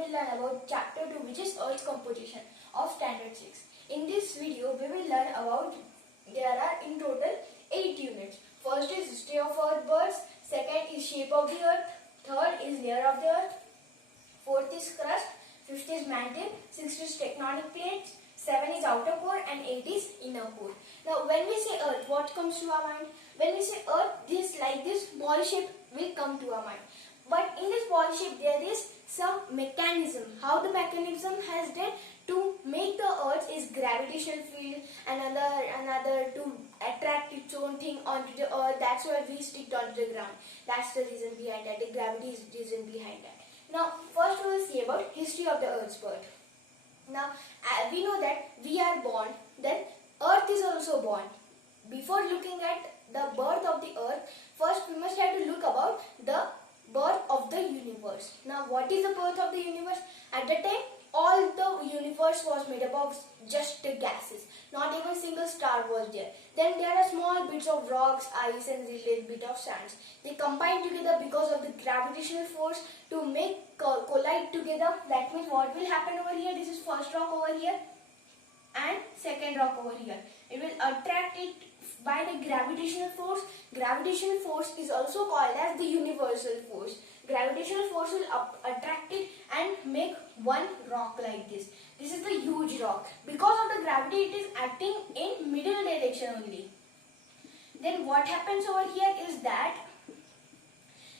will learn about chapter 2, which is Earth's composition of standard 6. In this video we will learn about, there are in total 8 units. First is history of Earth birds, second is shape of the Earth, third is layer of the Earth, fourth is crust, fifth is mantle, sixth is tectonic plates, 7 is outer core and 8 is inner core. Now when we say Earth, what comes to our mind? When we say Earth, this ball shape will come to our mind. But in this ball shape there is some mechanism. How the mechanism has done to make the Earth is gravitational field, another to attract its own thing onto the Earth. That's why we stick onto the ground. That's the reason behind that. The gravity is the reason behind that. Now first we will see about history of the Earth's birth. Now we know that we are born, then Earth is also born. Before looking at the birth of the Earth, first we must have to look about the birth of the universe. Now what is the birth of the universe? At the time, all the universe was made up of just the gases. Not even a single star was there. Then there are small bits of rocks, ice and little bit of sands. They combine together because of the gravitational force to make collide together. That means what will happen over here? This is first rock over here and second rock over here. It will attract it by the gravitational force. Gravitational force is also called as the universal force. Gravitational force will attract it and make one rock like this. This is the huge rock. Because of the gravity, it is acting in middle direction only. Then what happens over here is that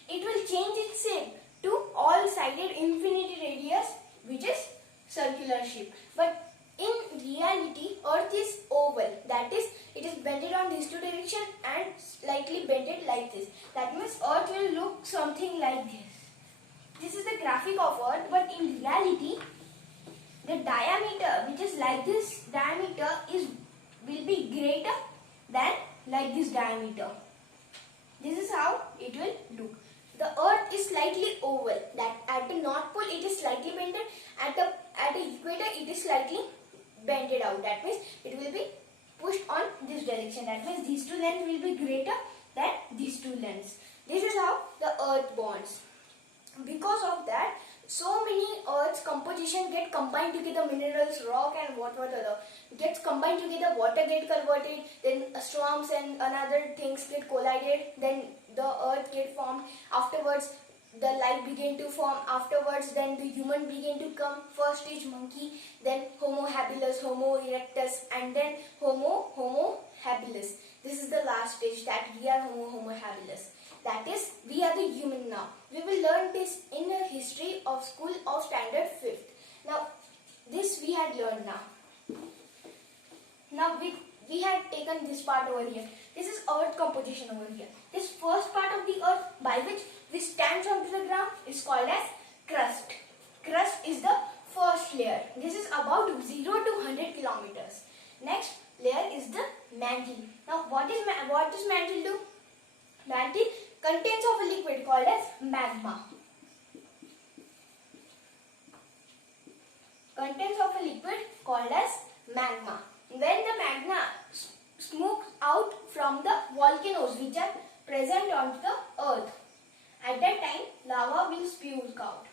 it will change its shape to all-sided infinity radius, which is circular shape. But in reality, Earth is oval. That is, it is bended on these two directions and slightly bended like this. That means Earth will look something like this. This is the graphic of Earth, but in reality, the diameter, which is like this diameter, will be greater than like this diameter. This is how it will look. The Earth is slightly oval. That at the North Pole it is slightly bended. At the equator it is slightly bended out. That means it will be pushed on this direction. That means these two lengths will be greater than these two lengths. This is how the Earth bonds. Because of that, so many Earth's composition get combined together. Minerals, rock and what other gets combined together. Water get converted. Then storms and another things get collided. Then the Earth get formed. Afterwards, the life began to form. Afterwards, then the human began to come. First stage monkey, then Homo habilis, Homo erectus, and then Homo habilis. This is the last stage, that we are Homo habilis. That is, we are the human now. We will learn this in the history of school of standard 5th. Now, this we had learned now. Now we had taken this part over here. This is Earth composition over here. This first part of the Earth by which we stand onto the ground is called as crust. Crust is the first layer. This is about 0 to 100 kilometers. Next layer is the mantle. Now what does mantle do? Mantle contains of a liquid called as magma. Contents of a liquid called as magma. When the magma smokes out from the volcanoes which are present on the earth, at that time lava will spew out.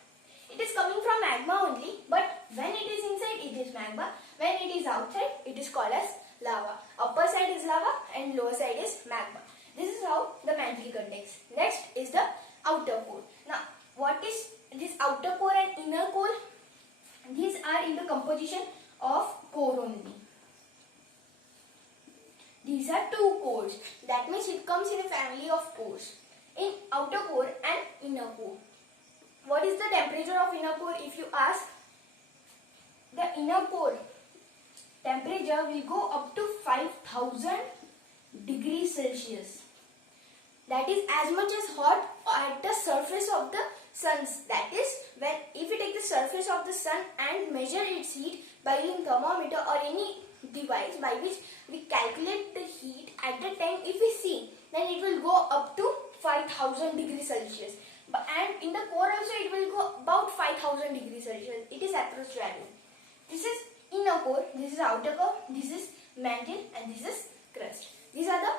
It is coming from magma only, but when it is inside it is magma. When it is outside it is called as lava. Upper side is lava and lower side is magma. This is how the mantle contains. Next is the outer core. Now what is this outer core and inner core? These are in the composition of core only. These are two cores. That means it comes in a family of cores. In outer core and inner core. What is the temperature of inner core? If you ask, the inner core temperature will go up to 5000 degrees Celsius. That is as much as hot at the surface of the sun. That is, if we take the surface of the sun and measure its heat by using thermometer or any device by which we calculate the heat at the time, if we see, then it will go up to 5000 degrees Celsius. And in the core also it will go about 5000 degrees Celsius. It is approach value. This is inner core, this is outer core, this is mantle and this is crust. These are the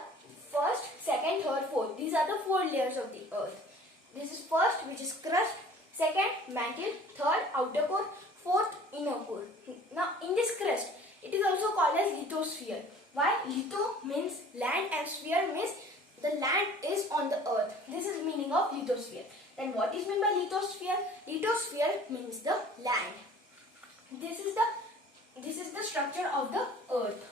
first, second, third, fourth. These are the 4 layers of the earth. This is first, which is crust. second mantle, third outer core, fourth inner core. Now in this crust, it is also called as lithosphere. Why? Litho means land and sphere means the land is on the earth. This is meaning of lithosphere. Then what is meant by lithosphere? Lithosphere means the land. This is the structure of the earth.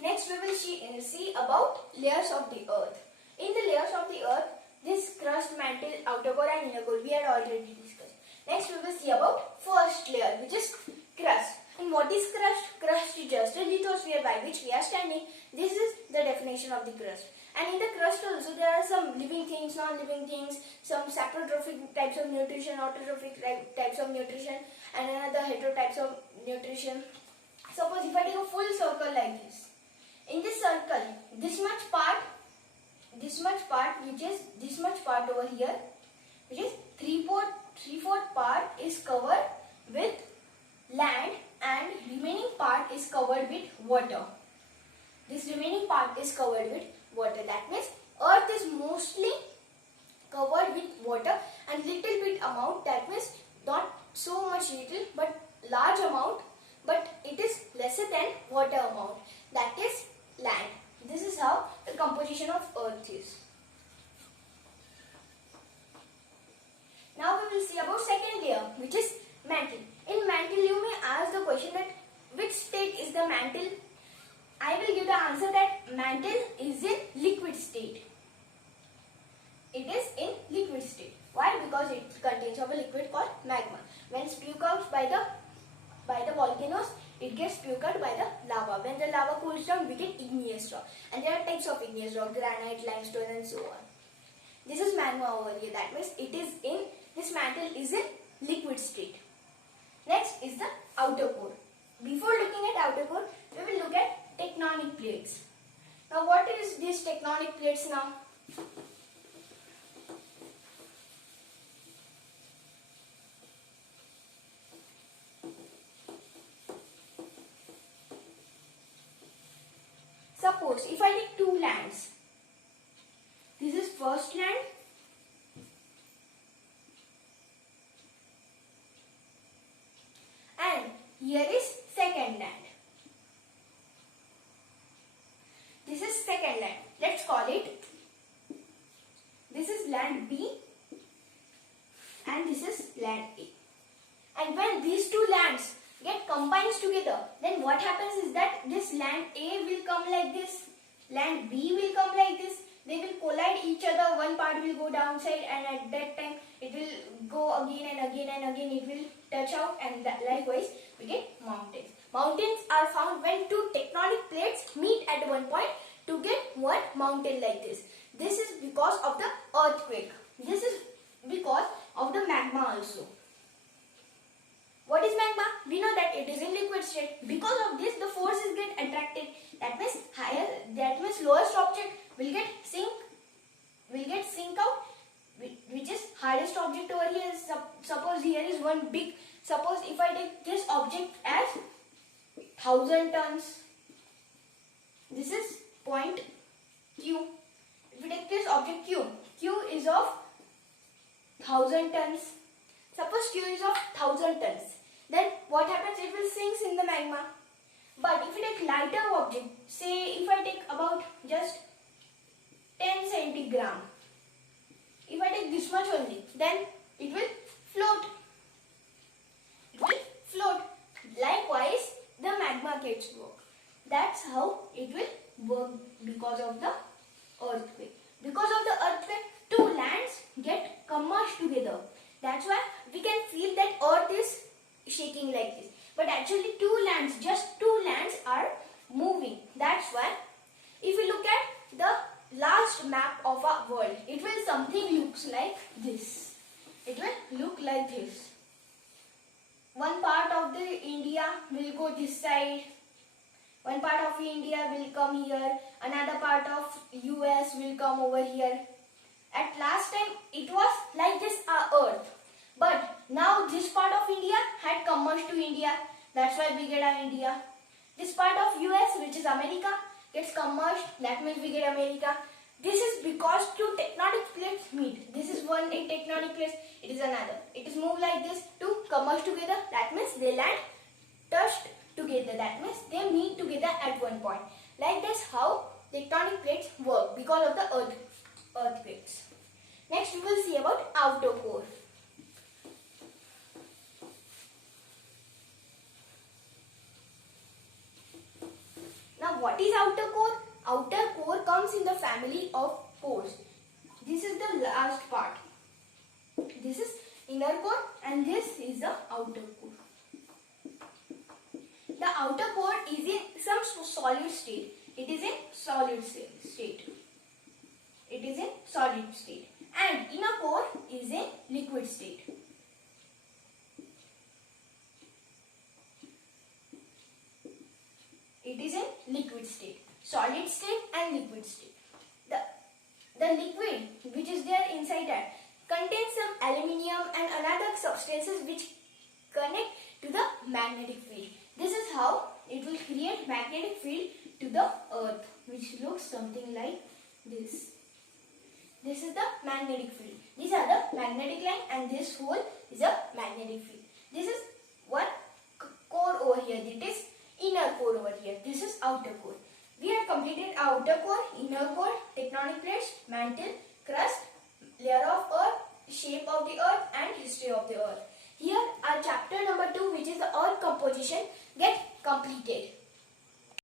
Next we will see about layers of the earth. In the layers of the earth, this crust, mantle, outer core and inner core we had already discussed. Next we will see about first layer, which is crust. And what is crust? Crust is just a lithosphere by which we are standing. This is the definition of the crust. And in the crust also there are some living things, non-living things, some saprotrophic types of nutrition, autotrophic types of nutrition, and another heterotypes of nutrition. Suppose if I take a full circle like this. In this circle, this much part which is this much part over here, which is 3/4 part is covered with land and remaining part is covered with water. This remaining part is covered with water. That means earth is mostly covered with water and little bit amount, that means not so much little but large amount, but it is lesser than water amount, that is land. This is how the composition of earth is. Now we will see about second layer, which is mantle. In mantle you may ask the question that which state is the mantle? I will give the answer that mantle is in liquid state. It is in liquid state. Why? Because it contains of a liquid called magma. When spewed out by the volcanoes, it gets spewed out by the lava. When the lava cools down, we get igneous rock. And there are types of igneous rock, granite, limestone and so on. This is magma over here. That means this mantle is in liquid state. Next is the outer core. Before looking at outer core, we will look at tectonic plates. Now what is these tectonic plates now? Suppose if I take two lands, this is first land and here is second land. This is second land. Let's call it, this is land B and this is land A. And when these two lands get combined together, then what happens is that this land A will come like this, land B will come like this, they will collide each other, one part will go downside and at that time it will go again and again and again, it will touch out and likewise we get mountains. Mountains are found when two tectonic plates meet at one point to get one mountain like this. This is because of the earthquake. This is because of the magma also. What is magma? We know that it is in liquid state. Because of this, the forces get attracted. That means lowest object will get sink out, which is hardest object over here. Suppose here is one big. Suppose if I take this object as 1000 tons. This is point Q. If we take this object Q is of 1000 tons. Suppose Q is of 1000 tons. Then what happens? It will sink in the magma. But if you take lighter object, say if I take about just 10 centigram, if I take this much only, then it will float. It will float. Likewise, the magma gets work. That's how it will work because of the earthquake. Because of the earthquake, two lands get merged together. That's why we can feel that earth is shaking like this. But actually just two lands are moving. That's why if you look at the last map of our world, it will something looks like this. It will look like this. One part of the India will go this side. One part of India will come here. Another part of US will come over here. At last time it was like this earth. But now this part of India had come merged to India. That's why we get our India. This part of US, which is America, gets merged. That means we get America. This is because two tectonic plates on a tectonic plates, it is another. It is moved like this to converge together. That means they land touched together. That means they meet together at one point. Like this, how tectonic plates work because of the earthquakes. Next, we will see about outer core. Now, what is outer core? Outer core comes in the family of pores. This is the last part. This is inner core and this is the outer core. The outer core is in some solid state. It is in solid state. It is in solid state. And inner core is in liquid state. It is in liquid state. Solid state and liquid state. The liquid which is there inside that contains some aluminium and another substances which connect to the magnetic field. This is how it will create magnetic field to the earth, which looks something like this. This is the magnetic field. These are the magnetic line and this hole is a magnetic field. This is one core over here. It is inner core over here. This is outer core. We have completed outer core, inner core, tectonic plates, mantle, crust, layer of earth, shape of the earth and history of the earth. Here our chapter number 2, which is the earth composition,